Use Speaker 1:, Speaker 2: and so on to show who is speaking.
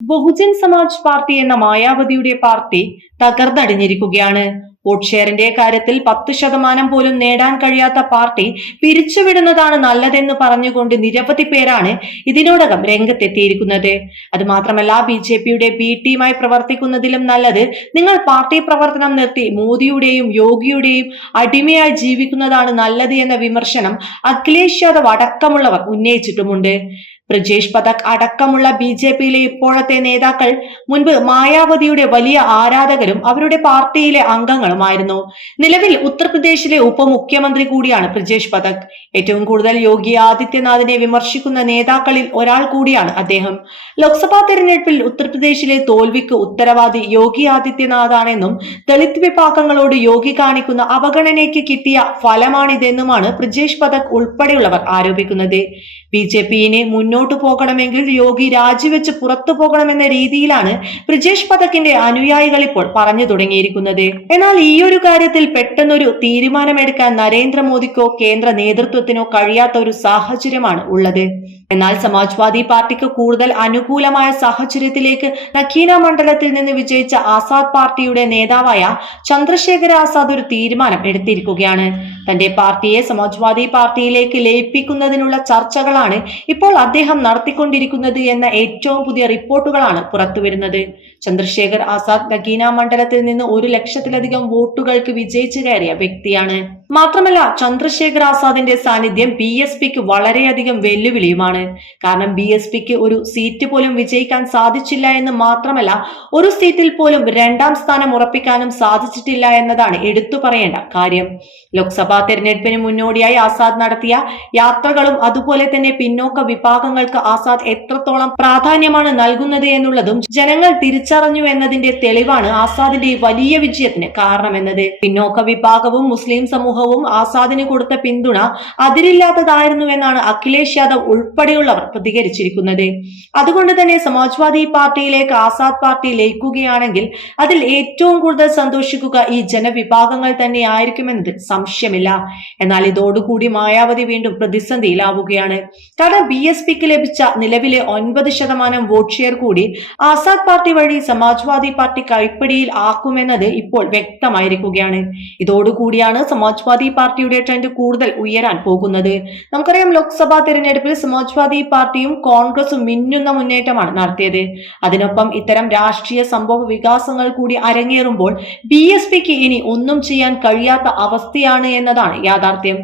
Speaker 1: Bahujan Samaj party എന്ന മായാവതിയുടെ party തകർന്നടിഞ്ഞിരിക്കുകയാണ്. Vote ഷെയറിന്റെ കാര്യത്തിൽ പത്ത് ശതമാനം പോലും നേടാൻ കഴിയാത്ത പാർട്ടി പിരിച്ചുവിടുന്നതാണ് നല്ലതെന്ന് പറഞ്ഞുകൊണ്ട് നിരവധി പേരാണ് ഇതിനോടകം രംഗത്തെത്തിയിരിക്കുന്നത്. അത് മാത്രമല്ല ബി ജെ പിയുടെ ബി ടീമായി പ്രവർത്തിക്കുന്നതിലും നല്ലത് നിങ്ങൾ പാർട്ടി പ്രവർത്തനം നിർത്തി മോദിയുടെയും യോഗിയുടെയും അടിമയായി ജീവിക്കുന്നതാണ് നല്ലത് എന്ന വിമർശനം അഖിലേഷ് യാദവ് അടക്കമുള്ളവർ ഉന്നയിച്ചിട്ടുമുണ്ട്. ബ്രജേഷ് പതക് അടക്കമുള്ള ബി ജെ പിയിലെ ഇപ്പോഴത്തെ നേതാക്കൾ മുൻപ് മായാവതിയുടെ വലിയ ആരാധകരും അവരുടെ പാർട്ടിയിലെ അംഗങ്ങളുമായിരുന്നു. നിലവിൽ ഉത്തർപ്രദേശിലെ ഉപമുഖ്യമന്ത്രി കൂടിയാണ് ബ്രജേഷ് പതക്. ഏറ്റവും കൂടുതൽ യോഗി ആദിത്യനാഥിനെ വിമർശിക്കുന്ന നേതാക്കളിൽ ഒരാൾ കൂടിയാണ് അദ്ദേഹം. ലോക്സഭാ തെരഞ്ഞെടുപ്പിൽ ഉത്തർപ്രദേശിലെ തോൽവിക്ക് ഉത്തരവാദി യോഗി ആദിത്യനാഥാണെന്നും ദളിത് വിഭാഗങ്ങളോട് യോഗി കാണിക്കുന്ന അവഗണനയ്ക്ക് കിട്ടിയ ഫലമാണിതെന്നുമാണ് ബ്രജേഷ് പതക് ഉൾപ്പെടെയുള്ളവർ ആരോപിക്കുന്നത്. ബി ജെ പിയിനെ മുന്നോട്ടു പോകണമെങ്കിൽ യോഗി രാജിവെച്ച് പുറത്തു പോകണമെന്ന രീതിയിലാണ് ബ്രിജേഷ് പഥക്കിന്റെ അനുയായികൾ ഇപ്പോൾ പറഞ്ഞു തുടങ്ങിയിരിക്കുന്നത്. എന്നാൽ ഈ ഒരു കാര്യത്തിൽ പെട്ടെന്നൊരു തീരുമാനമെടുക്കാൻ നരേന്ദ്രമോദിക്കോ കേന്ദ്ര നേതൃത്വത്തിനോ കഴിയാത്ത ഒരു സാഹചര്യമാണ് ഉള്ളത്. എന്നാൽ സമാജ്വാദി പാർട്ടിക്ക് കൂടുതൽ അനുകൂലമായ സാഹചര്യത്തിലേക്ക് നഖീന മണ്ഡലത്തിൽ നിന്ന് വിജയിച്ച ആസാദ് പാർട്ടിയുടെ നേതാവായ ചന്ദ്രശേഖര ആസാദ് ഒരു തീരുമാനം എടുത്തിരിക്കുകയാണ്. തന്റെ പാർട്ടിയെ സമാജ്വാദി പാർട്ടിയിലേക്ക് ലയിപ്പിക്കുന്നതിനുള്ള ചർച്ചകളാണ് ഇപ്പോൾ അദ്ദേഹം നടത്തിക്കൊണ്ടിരിക്കുന്നത് എന്ന ഏറ്റവും പുതിയ റിപ്പോർട്ടുകളാണ് പുറത്തുവരുന്നത്. ചന്ദ്രശേഖർ ആസാദ് നഗീന മണ്ഡലത്തിൽ നിന്ന് ഒരു ലക്ഷത്തിലധികം വോട്ടുകൾക്ക് വിജയിച്ചു കയറിയ വ്യക്തിയാണ്. മാത്രമല്ല ചന്ദ്രശേഖർ ആസാദിന്റെ സാന്നിധ്യം ബി എസ് പിക്ക് വളരെയധികം വെല്ലുവിളിയുമാണ്. കാരണം ബി എസ് പിക്ക് ഒരു സീറ്റ് പോലും വിജയിക്കാൻ സാധിച്ചില്ല എന്ന് മാത്രമല്ല ഒരു സീറ്റിൽ പോലും രണ്ടാം സ്ഥാനം ഉറപ്പിക്കാനും സാധിച്ചിട്ടില്ല എന്നതാണ് എടുത്തു പറയേണ്ട കാര്യം. ലോക്സഭാ തെരഞ്ഞെടുപ്പിന് മുന്നോടിയായി ആസാദ് നടത്തിയ യാത്രകളും അതുപോലെ തന്നെ പിന്നോക്ക വിഭാഗങ്ങൾക്ക് ആസാദ് എത്രത്തോളം പ്രാധാന്യമാണ് നൽകുന്നത് എന്നുള്ളതും ജനങ്ങൾ തിരിച്ചറിഞ്ഞു എന്നതിന്റെ തെളിവാണ് ആസാദിന്റെ വലിയ വിജയത്തിന് കാരണമെന്നത്. പിന്നോക്ക വിഭാഗവും മുസ്ലിം സമൂഹവും ആസാദിന് കൊടുത്ത പിന്തുണ അതിരില്ലാത്തതായിരുന്നുവെന്നാണ് അഖിലേഷ് യാദവ് ഉൾപ്പെടെയുള്ളവർ പ്രതികരിച്ചിരിക്കുന്നത്. അതുകൊണ്ട് തന്നെ സമാജ്വാദി പാർട്ടിയിലേക്ക് ആസാദ് പാർട്ടി ലയിക്കുകയാണെങ്കിൽ അതിൽ ഏറ്റവും കൂടുതൽ സന്തോഷിക്കുക ഈ ജനവിഭാഗങ്ങൾ തന്നെ ആയിരിക്കുമെന്നതിൽ സംശയമില്ല എന്നാൽ ഇതോടുകൂടി മായാവതി വീണ്ടും പ്രതിസന്ധിയിലാവുകയാണ്. കാരണം ബി എസ് പിക്ക് ലഭിച്ച നിലവിലെ ഒൻപത് ശതമാനം വോട്ട് ഷെയർ കൂടി ആസാദ് പാർട്ടി വഴി സമാജ്വാദി പാർട്ടി കൈപ്പിടിയിൽ ആക്കുമെന്നത് ഇപ്പോൾ വ്യക്തമായിരിക്കുകയാണ്. ഇതോടുകൂടിയാണ് സമാജ്വാദി പാർട്ടിയുടെ ട്രെൻഡ് കൂടുതൽ ഉയരാൻ പോകുന്നത്. നമുക്കറിയാം ലോക്സഭാ തെരഞ്ഞെടുപ്പിൽ സമാജ്വാദി പാർട്ടിയും കോൺഗ്രസും മിന്നുന്ന മുന്നേറ്റമാണ് നടത്തിയത്. അതിനൊപ്പം ഇത്തരം രാഷ്ട്രീയ സംഭവ വികാസങ്ങൾ കൂടി അരങ്ങേറുമ്പോൾ ബി എസ് പിക്ക് ഇനി ഒന്നും ചെയ്യാൻ കഴിയാത്ത അവസ്ഥയാണ് എന്നതാണ് യാഥാർത്ഥ്യം.